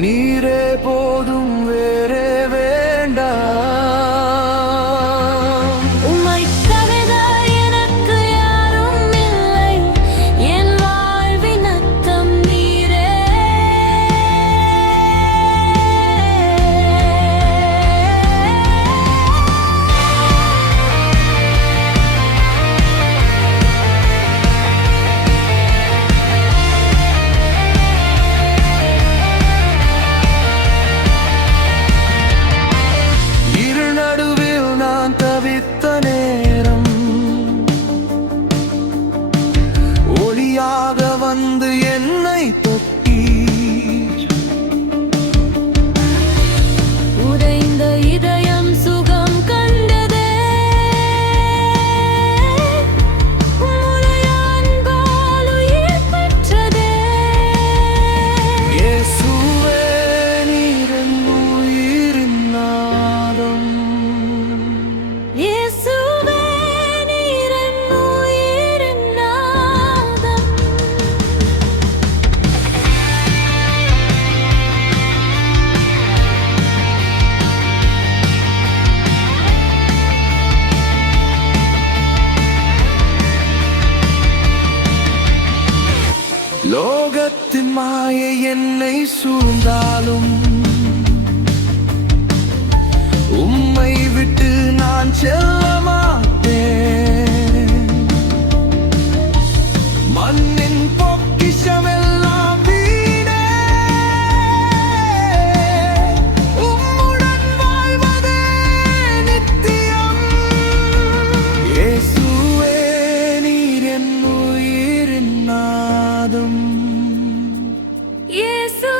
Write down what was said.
நீரே போதும் வேறே வேண்டாம். உம்மை தவிர எனக்கு யாரும் இல்லை, என் வாழ்வின் அர்த்தம் நீரே. வந்து என்னை தொட்டீர். உடைந்த இதயம் சுகம் கண்டதே, உம்முடைய அன்பால் உயிர் பெற்றதே. இயேசுவே நீர் என் உயிரின் நாதம். இயேசுவே நீர் என் உயிரின் நாதம். லோகத்தின் மாயை என்னை சூழ்ந்தாலும் உம்மை விட்டு நான் செல்ல மாட்டேன். மண்ணின் பொக்கிஷமெல்லாம் வீணே, உம்முடன் வாழ்வதே நித்தியம். இயேசுவே நீர் என் உயிரின் நாதம். இயேசு